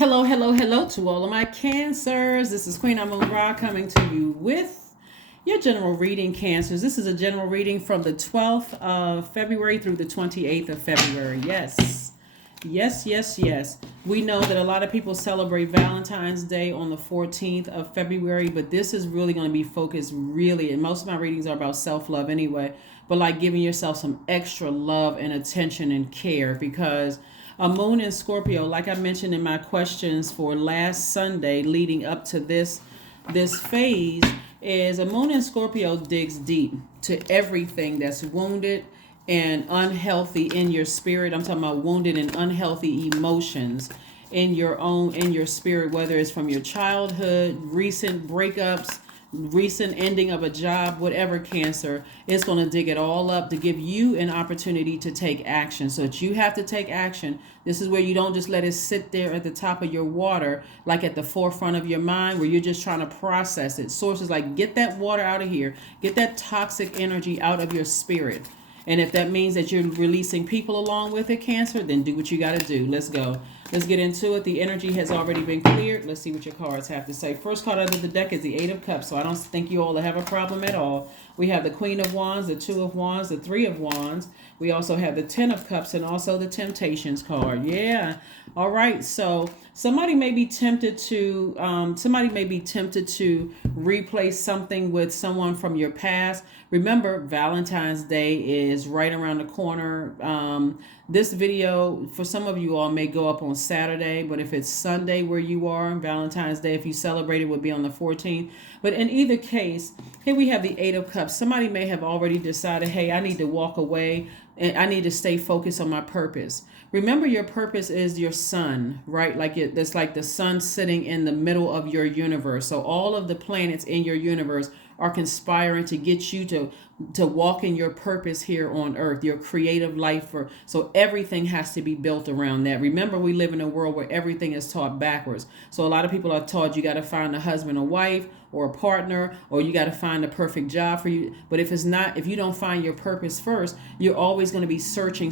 Hello, hello, hello to all of my cancers. This is Queen Amun Ra coming to you with your general reading, cancers. This is a general reading from the 12th of February through the 28th of February. Yes, yes, yes, yes. We know that a lot of people celebrate Valentine's Day on the 14th of February, but this is really going to be focused really, and most of my readings are about self-love anyway, but like giving yourself some extra love and attention and care because a moon in Scorpio, like I mentioned in my questions for last Sunday leading up to this phase, is a moon in Scorpio digs deep to everything that's wounded and unhealthy in your spirit. I'm talking about wounded and unhealthy emotions in your spirit, whether it's from your childhood, recent breakups, recent ending of a job, whatever, cancer. It's going to dig it all up to give you an opportunity to take action, so that you have to take action. This is where you don't just let it sit there at the top of your water, like at the forefront of your mind, where you're just trying to process it. Sources like, get that water out of here, get that toxic energy out of your spirit. And if that means that you're releasing people along with it, cancer, then do what you got to do. Let's go. Let's get into it. The energy has already been cleared. Let's see what your cards have to say. First card out of the deck is the Eight of Cups, so I don't think you all have a problem at all. We have the Queen of Wands, the Two of Wands, the Three of Wands. We also have the Ten of Cups and also the Temptations card. Yeah. All right. So somebody may be tempted to replace something with someone from your past. Remember, Valentine's Day is right around the corner. This video for some of you all may go up on Saturday, but if it's Sunday where you are, Valentine's Day, if you celebrate it, would be on the 14th. But in either case, here we have the Eight of Cups. Somebody may have already decided, hey, I need to walk away and I need to stay focused on my purpose. Remember, your purpose is your sun, right? That's like the sun sitting in the middle of your universe. So all of the planets in your universe are conspiring to get you to walk in your purpose here on earth, your creative life. So everything has to be built around that. Remember, we live in a world where everything is taught backwards. So a lot of people are taught you got to find a husband or wife or a partner, or you got to find the perfect job for you. But if you don't find your purpose first, you're always going to be searching.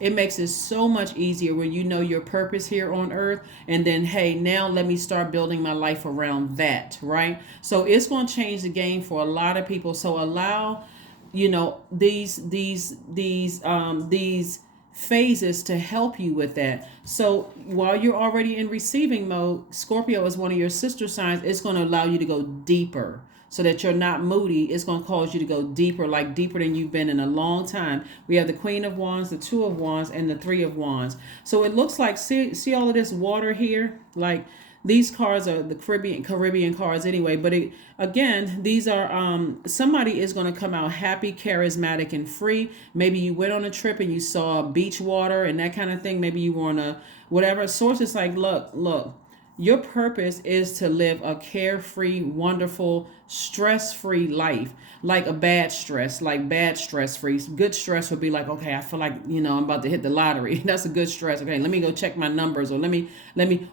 It makes it so much easier when you know your purpose here on earth, and then, hey, now let me start building my life around that, right? So it's going to change the game for a lot of people. So allow, these phases to help you with that. So while you're already in receiving mode, Scorpio is one of your sister signs. It's going to allow you to go deeper so that you're not moody. It's going to cause you to go deeper, like deeper than you've been in a long time. We have the Queen of Wands, the Two of Wands, and the Three of Wands. So it looks like, see all of this water here? Like, these cards are the Caribbean cards anyway, but again, these are somebody is going to come out happy, charismatic, and free. Maybe you went on a trip and you saw beach water and that kind of thing. Maybe you were on a whatever. Source is like, look, your purpose is to live a carefree, wonderful, stress-free life. Like bad stress free. Good stress would be like, okay, I feel like, I'm about to hit the lottery. That's a good stress. Okay, let me go check my numbers, or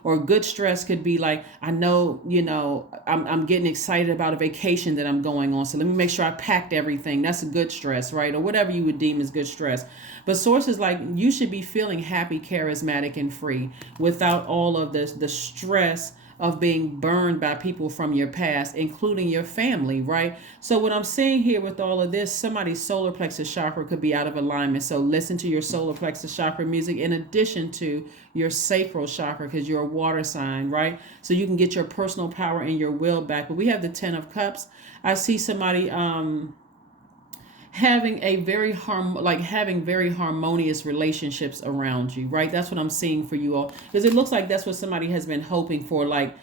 or good stress could be like, I know, I'm getting excited about a vacation that I'm going on. So let me make sure I packed everything. That's a good stress, right? Or whatever you would deem as good stress. But sources like, you should be feeling happy, charismatic, and free without all of the stress of being burned by people from your past, including your family, right? So what I'm seeing here with all of this, somebody's solar plexus chakra could be out of alignment. So listen to your solar plexus chakra music in addition to your sacral chakra, because you're a water sign, right? So you can get your personal power and your will back. But we have the Ten of Cups. I see somebody having very harmonious relationships around you, right? That's what I'm seeing for you all, because it looks like that's what somebody has been hoping for, like,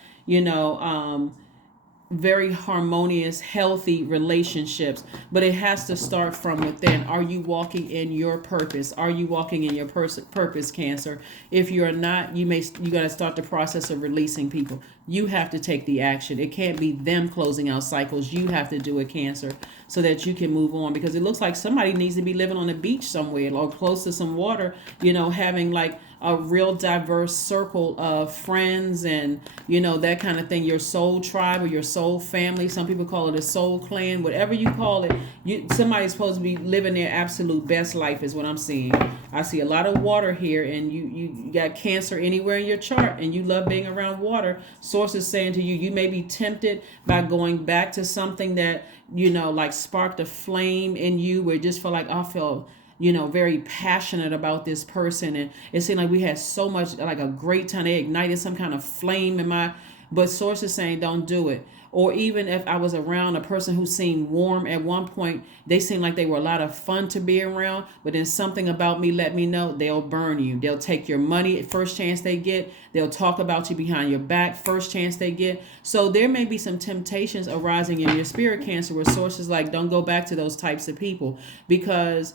very harmonious, healthy relationships, but it has to start from within. Are you walking in your purpose? Are you walking in your purpose, Cancer? If you're not, you got to start the process of releasing people. You have to take the action. It can't be them closing out cycles. You have to do it, Cancer, so that you can move on, because it looks like somebody needs to be living on a beach somewhere or close to some water, having like a real diverse circle of friends and, that kind of thing, your soul tribe or your soul family. Some people call it a soul clan, whatever you call it. Somebody's supposed to be living their absolute best life is what I'm seeing. I see a lot of water here, and you got Cancer anywhere in your chart, and you love being around water. Source is saying to you, you may be tempted by going back to something that, like sparked a flame in you where you just feel like, I feel, very passionate about this person. And it seemed like we had so much, like a great time. They ignited some kind of flame in but source is saying don't do it. Or even if I was around a person who seemed warm at one point, they seemed like they were a lot of fun to be around, but then something about me let me know they'll burn you. They'll take your money at first chance they get. They'll talk about you behind your back first chance they get. So there may be some temptations arising in your spirit, Cancer, where sources like don't go back to those types of people, because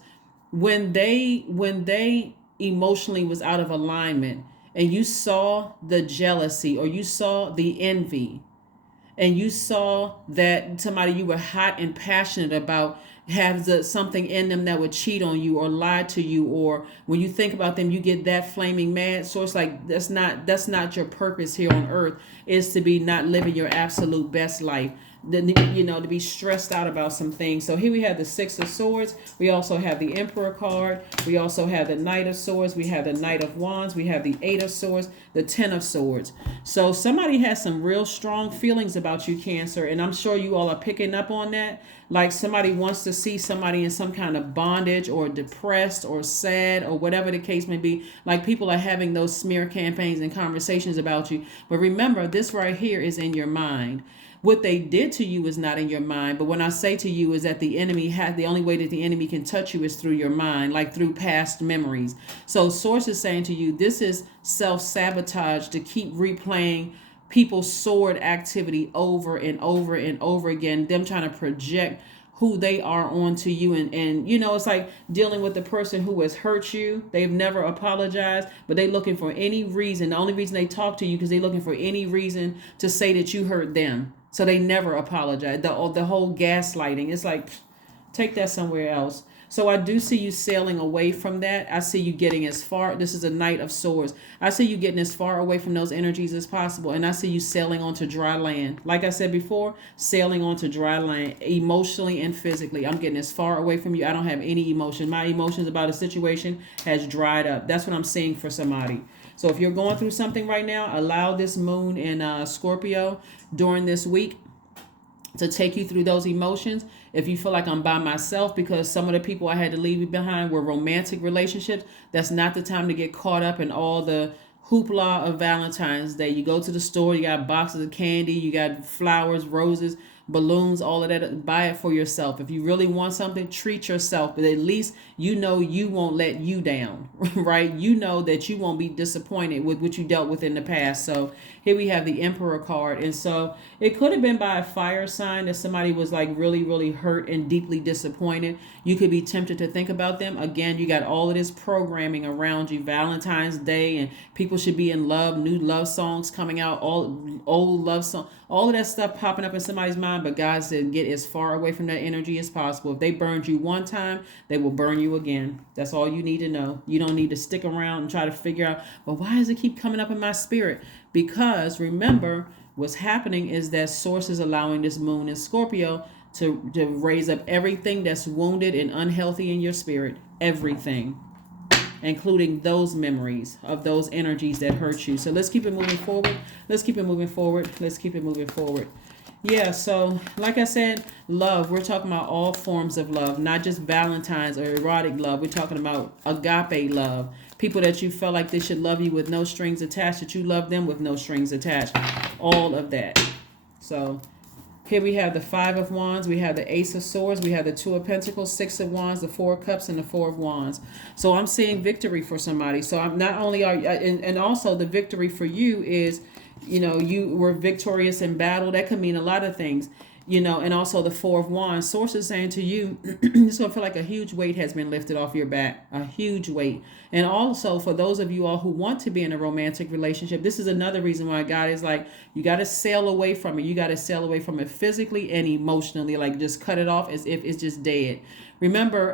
when they emotionally was out of alignment and you saw the jealousy or you saw the envy, and you saw that somebody you were hot and passionate about has something in them that would cheat on you or lie to you, or when you think about them you get that flaming mad. So it's like that's not your purpose here on earth, is to be not living your absolute best life, to be stressed out about some things. So here we have the Six of Swords. We also have the Emperor card. We also have the Knight of Swords. We have the Knight of Wands. We have the Eight of Swords, the Ten of Swords. So somebody has some real strong feelings about you, Cancer, and I'm sure you all are picking up on that. Like somebody wants to see somebody in some kind of bondage or depressed or sad or whatever the case may be. Like people are having those smear campaigns and conversations about you. But remember, this right here is in your mind. What they did to you is not in your mind. But when I say to you is that the only way that the enemy can touch you is through your mind, like through past memories. So source is saying to you, this is self-sabotage to keep replaying people's sword activity over and over and over again, them trying to project who they are onto you. And it's like dealing with the person who has hurt you. They've never apologized, but they looking for any reason. The only reason they talk to you because they're looking for any reason to say that you hurt them. So they never apologize. The whole gaslighting, it's like, take that somewhere else. So I do see you sailing away from that. I see you getting as far. This is a Knight of Swords. I see you getting as far away from those energies as possible. And I see you sailing onto dry land. Like I said before, sailing onto dry land emotionally and physically. I'm getting as far away from you. I don't have any emotion. My emotions about a situation has dried up. That's what I'm seeing for somebody. So if you're going through something right now, allow this moon in Scorpio during this week to take you through those emotions. If you feel like I'm by myself because some of the people I had to leave behind were romantic relationships, that's not the time to get caught up in all the hoopla of Valentine's Day. You go to the store, you got boxes of candy, you got flowers, roses, balloons, all of that. Buy it for yourself. If you really want something, treat yourself, but at least you won't let you down, right? You know that you won't be disappointed with what you dealt with in the past. So here we have the Emperor card. And so it could have been by a fire sign that somebody was like really, really hurt and deeply disappointed. You could be tempted to think about them. Again, you got all of this programming around you, Valentine's Day, and people should be in love, new love songs coming out, all old love songs, all of that stuff popping up in somebody's mind. But God said, get as far away from that energy as possible. If they burned you one time, they will burn you again. That's all you need to know. You don't need to stick around and try to figure out, well, why does it keep coming up in my spirit? Because remember, what's happening is that source is allowing this moon in Scorpio to raise up everything that's wounded and unhealthy in your spirit. Everything. Including those memories of those energies that hurt you. So let's keep it moving forward. Let's keep it moving forward. Let's keep it moving forward. Yeah, so like I said, love. We're talking about all forms of love, not just Valentine's or erotic love. We're talking about agape love. People that you felt like they should love you with no strings attached, that you love them with no strings attached. All of that. So here we have the Five of Wands, we have the Ace of Swords, we have the Two of Pentacles, Six of Wands, the Four of Cups, and the Four of Wands. So I'm seeing victory for somebody. So I'm not only are and also the victory for you is, you were victorious in battle. That could mean a lot of things, and also the Four of Wands. Source is saying to you, it's going to feel like a huge weight has been lifted off your back, a huge weight. And also for those of you all who want to be in a romantic relationship, this is another reason why God is like, you got to sail away from it. You got to sail away from it physically and emotionally, like just cut it off as if it's just dead. Remember,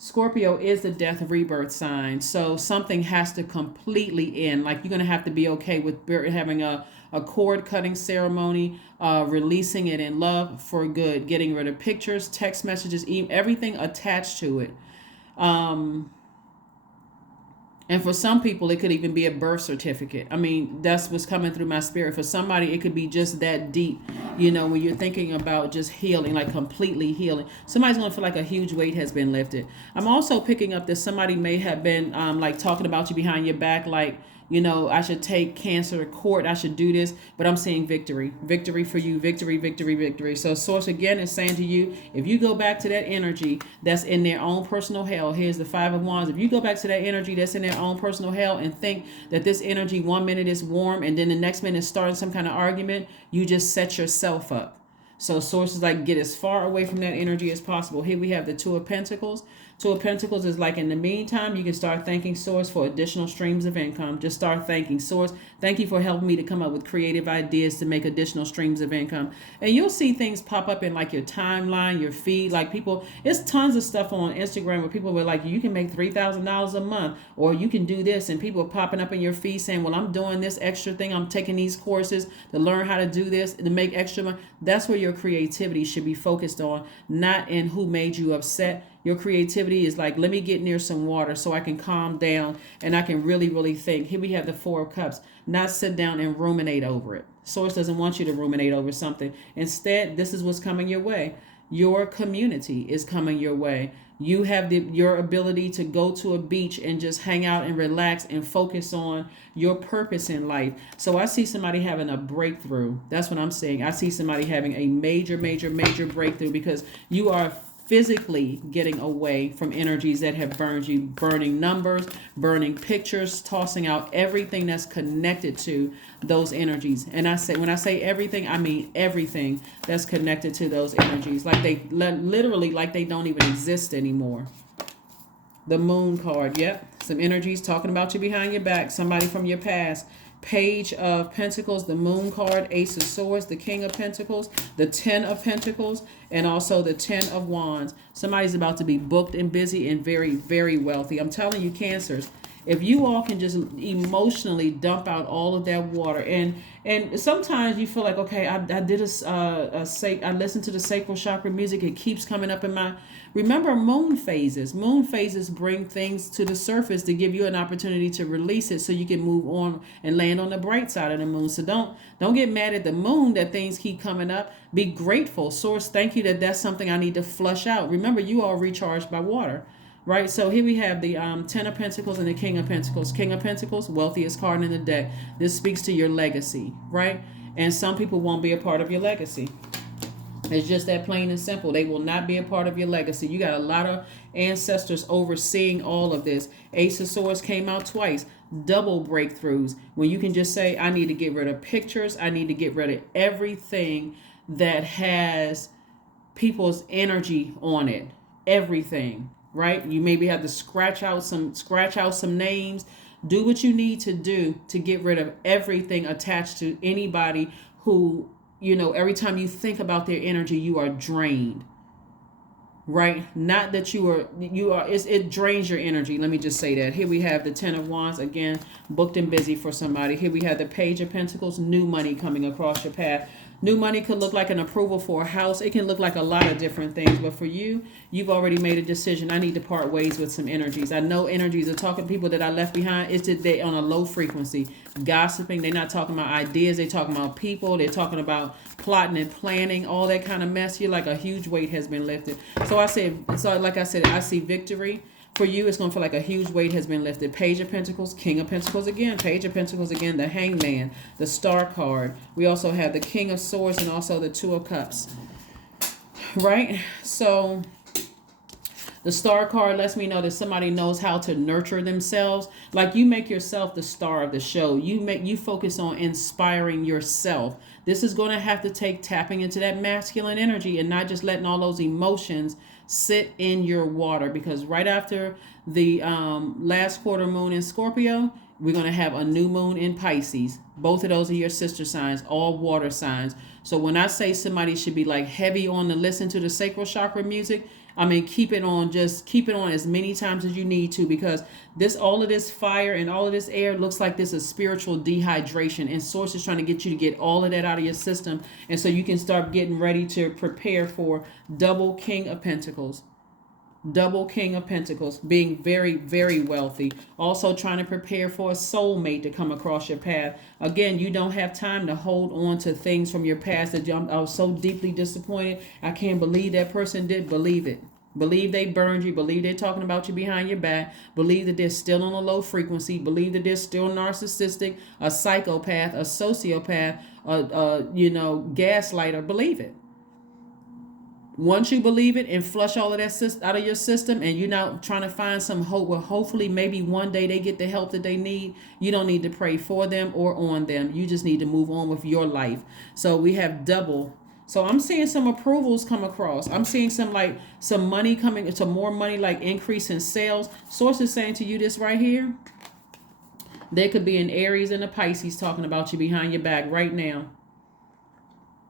Scorpio is the death rebirth sign. So something has to completely end. Like you're going to have to be okay with having a cord cutting ceremony, releasing it in love for good, getting rid of pictures, text messages, everything attached to it. And for some people, it could even be a birth certificate. I mean, that's what's coming through my spirit. For somebody, it could be just that deep, when you're thinking about just healing, like completely healing. Somebody's going to feel like a huge weight has been lifted. I'm also picking up that somebody may have been like talking about you behind your back, like, I should take Cancer to court. I should do this, but I'm seeing victory. Victory for you. Victory, victory, victory. So Source again is saying to you, if you go back to that energy that's in their own personal hell, here's the Five of Wands. If you go back to that energy that's in their own personal hell and think that this energy 1 minute is warm and then the next minute is starting some kind of argument, you just set yourself up. So Source is like, get as far away from that energy as possible. Here we have the Two of Pentacles. Two of Pentacles is like, in the meantime, you can start thanking Source for additional streams of income. Just start thanking Source. Thank you for helping me to come up with creative ideas to make additional streams of income. And you'll see things pop up in like your timeline, your feed. Like people, it's tons of stuff on Instagram where people were like, you can make $3,000 a month, or you can do this. And people are popping up in your feed saying, well, I'm doing this extra thing. I'm taking these courses to learn how to do this, to make extra money. That's where your creativity should be focused on, not in who made you upset. Your creativity is like, let me get near some water so I can calm down and I can really, really think. Here we have the Four of Cups, not sit down and ruminate over it. Source doesn't want you to ruminate over something. Instead, this is what's coming your way. Your community is coming your way. You have your ability to go to a beach and just hang out and relax and focus on your purpose in life. So I see somebody having a breakthrough. That's what I'm saying. I see somebody having a major, major, major breakthrough because you are physically getting away from energies that have burned you, burning numbers, burning pictures, tossing out everything that's connected to those energies. And when I say everything, I mean everything that's connected to those energies. Like they literally, like they don't even exist anymore. The Moon card, yep. Some energies talking about you behind your back, somebody from your past. Page of Pentacles, the Moon card, Ace of Swords, the King of Pentacles, the Ten of Pentacles, and also the Ten of Wands. Somebody's about to be booked and busy and very, very wealthy. I'm telling you, Cancers, if you all can just emotionally dump out all of that water, and sometimes you feel like, okay, I did I listened to the sacral chakra music. It keeps coming up in my. Remember moon phases. Moon phases bring things to the surface to give you an opportunity to release it so you can move on and land on the bright side of the moon. So don't get mad at the moon that things keep coming up. Be grateful. Source, thank you that's something I need to flush out. Remember, you are recharged by water. Right, so here we have the Ten of Pentacles and the King of Pentacles. King of Pentacles, wealthiest card in the deck. This speaks to your legacy, right? And some people won't be a part of your legacy. It's just that plain and simple. They will not be a part of your legacy. You got a lot of ancestors overseeing all of this. Ace of Swords came out twice. Double breakthroughs. When you can just say, I need to get rid of pictures. I need to get rid of everything that has people's energy on it. Everything. Right? You maybe have to scratch out some names. Do what you need to do to get rid of everything attached to anybody who, every time you think about their energy, you are drained. Right? Not that it drains your energy. Let me just say that. Here we have the Ten of Wands, again, booked and busy for somebody. Here we have the Page of Pentacles, new money coming across your path. New money could look like an approval for a house. It can look like a lot of different things. But for you, you've already made a decision. I need to part ways with some energies. I know energies are talking to people that I left behind. It's that they're on a low frequency. Gossiping. They're not talking about ideas. They're talking about people. They're talking about plotting and planning. All that kind of mess. You're like, a huge weight has been lifted. So like I said, I see victory. For you, it's going to feel like a huge weight has been lifted. Page of Pentacles, King of Pentacles again. Page of Pentacles again, the Hangman, the Star card. We also have the King of Swords and also the Two of Cups. Right? So the Star card lets me know that somebody knows how to nurture themselves. Like you make yourself the star of the show. You focus on inspiring yourself. This is going to have to take tapping into that masculine energy and not just letting all those emotions sit in your water, because right after the last quarter moon in Scorpio, we're going to have a new moon in Pisces. Both of those are your sister signs, all water signs. So when I say somebody should be like heavy on the listen to the sacral chakra music, I mean, keep it on, just keep it on as many times as you need to, because all of this fire and all of this air looks like this is spiritual dehydration, and source is trying to get you to get all of that out of your system, and so you can start getting ready to prepare for double King of Pentacles. Double King of Pentacles, being very, very wealthy. Also trying to prepare for a soulmate to come across your path. Again, you don't have time to hold on to things from your past that I was so deeply disappointed. I can't believe that person did. Believe it. Believe they burned you. Believe they're talking about you behind your back. Believe that they're still on a low frequency. Believe that they're still narcissistic, a psychopath, a sociopath, gaslighter. Believe it. Once you believe it and flush all of that out of your system, and you're now trying to find some hope where hopefully maybe one day they get the help that they need, you don't need to pray for them or on them. You just need to move on with your life. So we have double. So I'm seeing some approvals come across. I'm seeing some money coming, some more money, like increase in sales. Source is saying to you this right here. There could be an Aries and a Pisces talking about you behind your back right now.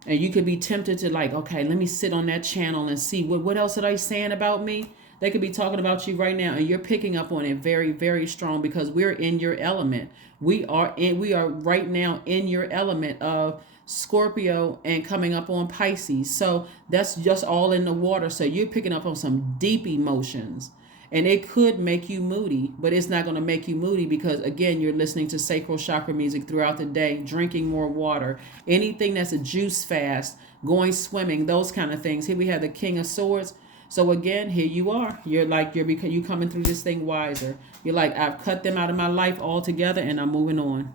And you could be tempted to okay, let me sit on that channel and see what else are they saying about me. They could be talking about you right now, and you're picking up on it very, very strong, because we're in your element. We are right now in your element of Scorpio and coming up on Pisces. So that's just all in the water. So you're picking up on some deep emotions. And it could make you moody, but it's not going to make you moody because, again, you're listening to sacral chakra music throughout the day, drinking more water, anything that's a juice fast, going swimming, those kind of things. Here we have the King of Swords. So again, here you are. You're coming through this thing wiser. You're like, I've cut them out of my life altogether, and I'm moving on.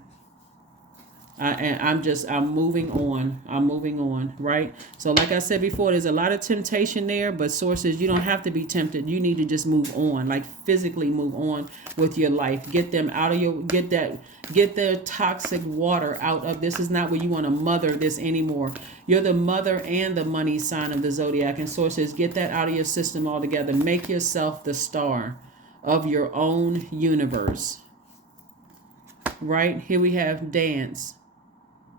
I'm moving on, right? So like I said before, there's a lot of temptation there, but sources, you don't have to be tempted. You need to just move on, like physically move on with your life. Get them out of get their toxic water out of this. Is not where you want to mother this anymore. You're the mother and the money sign of the Zodiac, and sources, get that out of your system altogether. Make yourself the star of your own universe. Right? Here we have dance.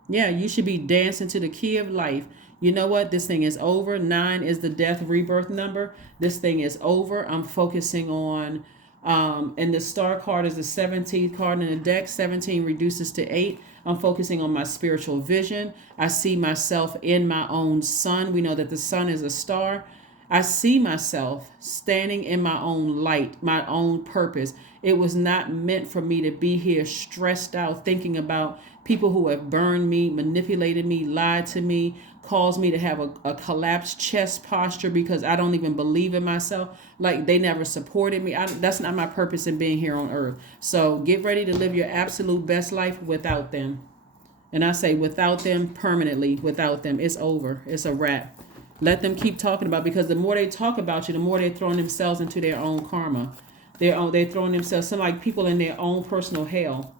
Yeah, you should be dancing to the key of life. You know what? This thing is over. 9 is the death rebirth number. This thing is over. I'm focusing on, and the star card is the 17th card in the deck. 17 reduces to 8. I'm focusing on my spiritual vision. I see myself in my own sun. We know that the sun is a star. I see myself standing in my own light, my own purpose. It was not meant for me to be here stressed out thinking about people who have burned me, manipulated me, lied to me, caused me to have a collapsed chest posture because I don't even believe in myself. Like they never supported me. That's not my purpose in being here on earth. So get ready to live your absolute best life without them. And I say without them, permanently without them. It's over. It's a wrap. Let them keep talking about it, because the more they talk about you, the more they're throwing themselves into their own karma. They're throwing themselves, some like people in their own personal hell.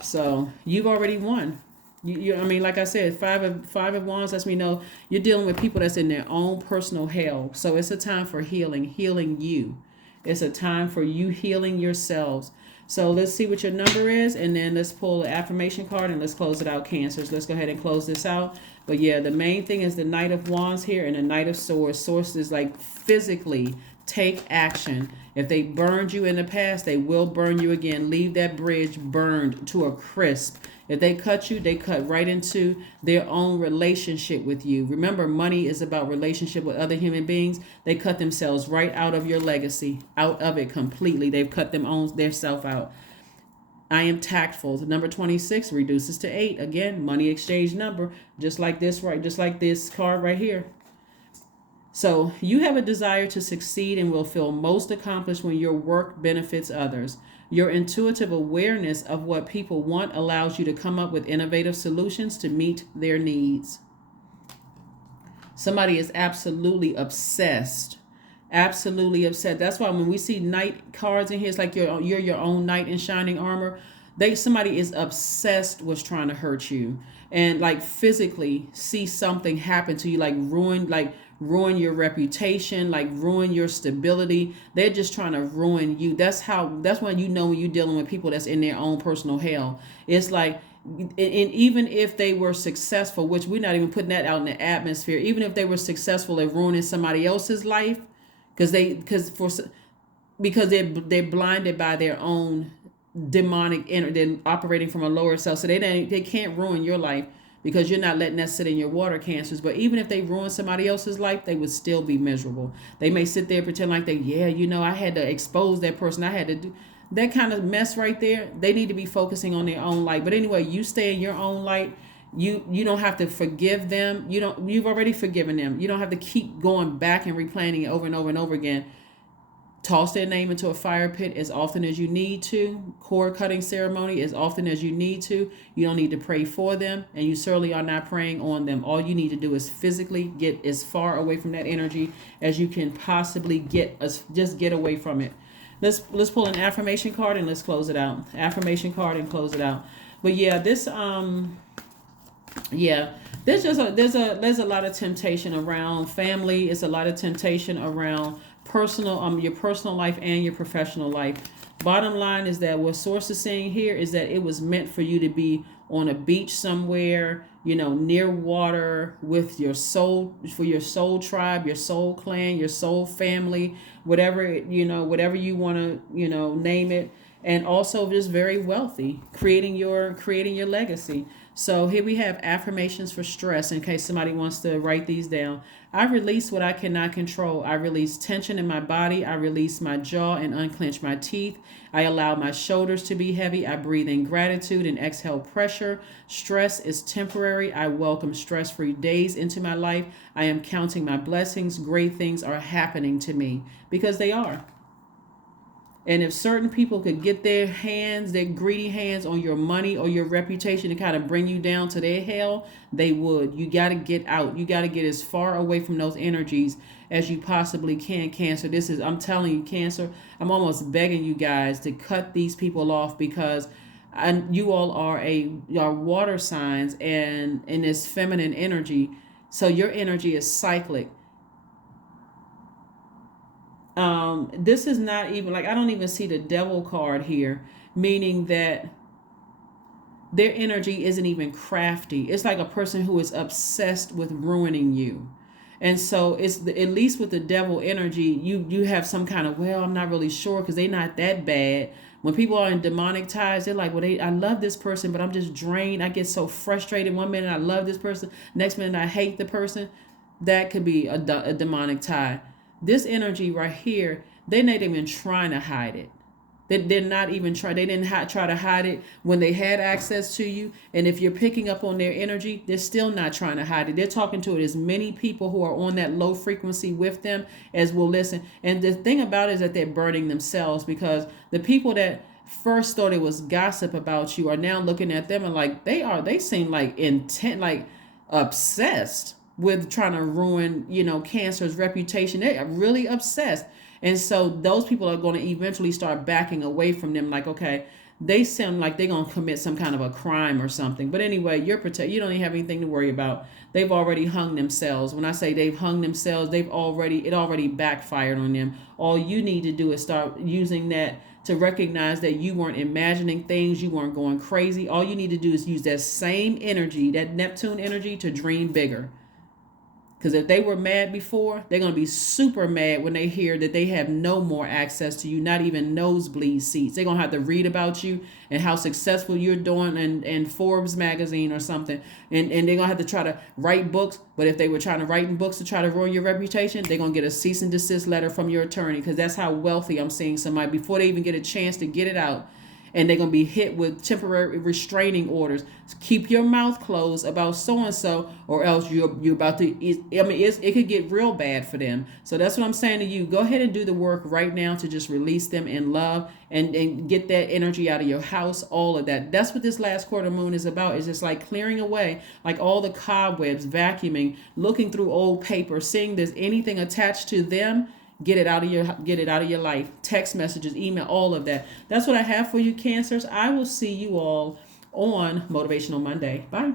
So you've already won. I mean, like I said, five of wands lets me know you're dealing with people that's in their own personal hell. So it's a time for healing you. It's a time for you healing yourselves. So let's see what your number is, and then let's pull the affirmation card and let's close it out, Cancers. Let's go ahead and close this out. But yeah, the main thing is the Knight of Wands here and the Knight of Swords. Swords is like physically take action. If they burned you in the past, they will burn you again. Leave that bridge burned to a crisp. If they cut you, they cut right into their own relationship with you. Remember, money is about relationship with other human beings. They cut themselves right out of your legacy, out of it completely. They've cut their self out. I am tactful. The number 26 reduces to 8. Again, money exchange number, just like this, right? Just like this card right here. So you have a desire to succeed and will feel most accomplished when your work benefits others. Your intuitive awareness of what people want allows you to come up with innovative solutions to meet their needs. Somebody is absolutely obsessed. Absolutely upset. That's why when we see knight cards in here, it's like you're your own knight in shining armor. Somebody is obsessed with trying to hurt you and like physically see something happen to you, like ruin your reputation, like ruin your stability. They're just trying to ruin you. That's when you know when you're dealing with people that's in their own personal hell. It's like, and even if they were successful, which we're not even putting that out in the atmosphere, even if they were successful at ruining somebody else's life, because they're blinded by their own demonic energy. They're operating from a lower self, so they can't ruin your life because you're not letting that sit in your water, Cancers. But even if they ruin somebody else's life, they would still be miserable. They may sit there and pretend like I had to expose that person. I had to do that kind of mess right there. They need to be focusing on their own light. But anyway, you stay in your own light. You don't have to forgive them. You've already forgiven them. You don't have to keep going back and replanning it over and over and over again. Toss their name into a fire pit as often as you need to. Cord cutting ceremony as often as you need to. You don't need to pray for them, and you certainly are not praying on them. All you need to do is physically get as far away from that energy as you can possibly get. Just get away from it. Let's pull an affirmation card and let's close it out. Affirmation card and close it out. But yeah, there's a lot of temptation around family. It's a lot of temptation around your personal life and your professional life. Bottom line is that what Source is saying here is that it was meant for you to be on a beach somewhere, near water with your soul, for your soul tribe, your soul clan, your soul family, whatever you want to, name it. And also just very wealthy, creating your legacy. So here we have affirmations for stress, in case somebody wants to write these down. I release what I cannot control. I release tension in my body. I release my jaw and unclench my teeth. I allow my shoulders to be heavy. I breathe in gratitude and exhale pressure. Stress is temporary. I welcome stress-free days into my life. I am counting my blessings. Great things are happening to me, because they are. And if certain people could get their greedy hands on your money or your reputation to kind of bring you down to their hell, they would. You got to get out. You got to get as far away from those energies as you possibly can, Cancer. I'm telling you, Cancer, I'm almost begging you guys to cut these people off, because you all are water signs and in this feminine energy. So your energy is cyclic. This is not even I don't even see the devil card here, meaning that their energy isn't even crafty. It's like a person who is obsessed with ruining you. And so it's at least with the devil energy, you have some kind of, I'm not really sure, because they're not that bad. When people are in demonic ties, they're like, I love this person, but I'm just drained. I get so frustrated. One minute I love this person, next minute I hate the person. That could be a demonic tie. This energy right here, they're not even trying to hide it. They're not even trying. They didn't try to hide it when they had access to you. And if you're picking up on their energy, they're still not trying to hide it. They're talking to as many people who are on that low frequency with them as will listen. And the thing about it is that they're burning themselves, because the people that first thought it was gossip about you are now looking at them and they seem like intent, like obsessed with trying to ruin, Cancer's reputation. They're really obsessed. And so those people are going to eventually start backing away from them. Like, okay, they sound like they're going to commit some kind of a crime or something. But anyway, you're protected. You don't even have anything to worry about. They've already hung themselves. When I say they've hung themselves, it already backfired on them. All you need to do is start using that to recognize that you weren't imagining things. You weren't going crazy. All you need to do is use that same energy, that Neptune energy, to dream bigger. Because if they were mad before, they're going to be super mad when they hear that they have no more access to you, not even nosebleed seats. They're going to have to read about you and how successful you're doing in Forbes magazine or something. And they're going to have to try to write books. But if they were trying to write in books to try to ruin your reputation, they're going to get a cease and desist letter from your attorney, because that's how wealthy I'm seeing somebody before they even get a chance to get it out. And they're going to be hit with temporary restraining orders. Keep your mouth closed about so-and-so, or else you're about to, it could get real bad for them. So that's what I'm saying to you. Go ahead and do the work right now to just release them in love and get that energy out of your house, all of that. That's what this last quarter moon is about. It's just like clearing away, like all the cobwebs, vacuuming, looking through old paper, seeing there's anything attached to them. Get it out of your life. Text messages, email, all of that. That's what I have for you, Cancers. I will see you all on Motivational Monday. Bye.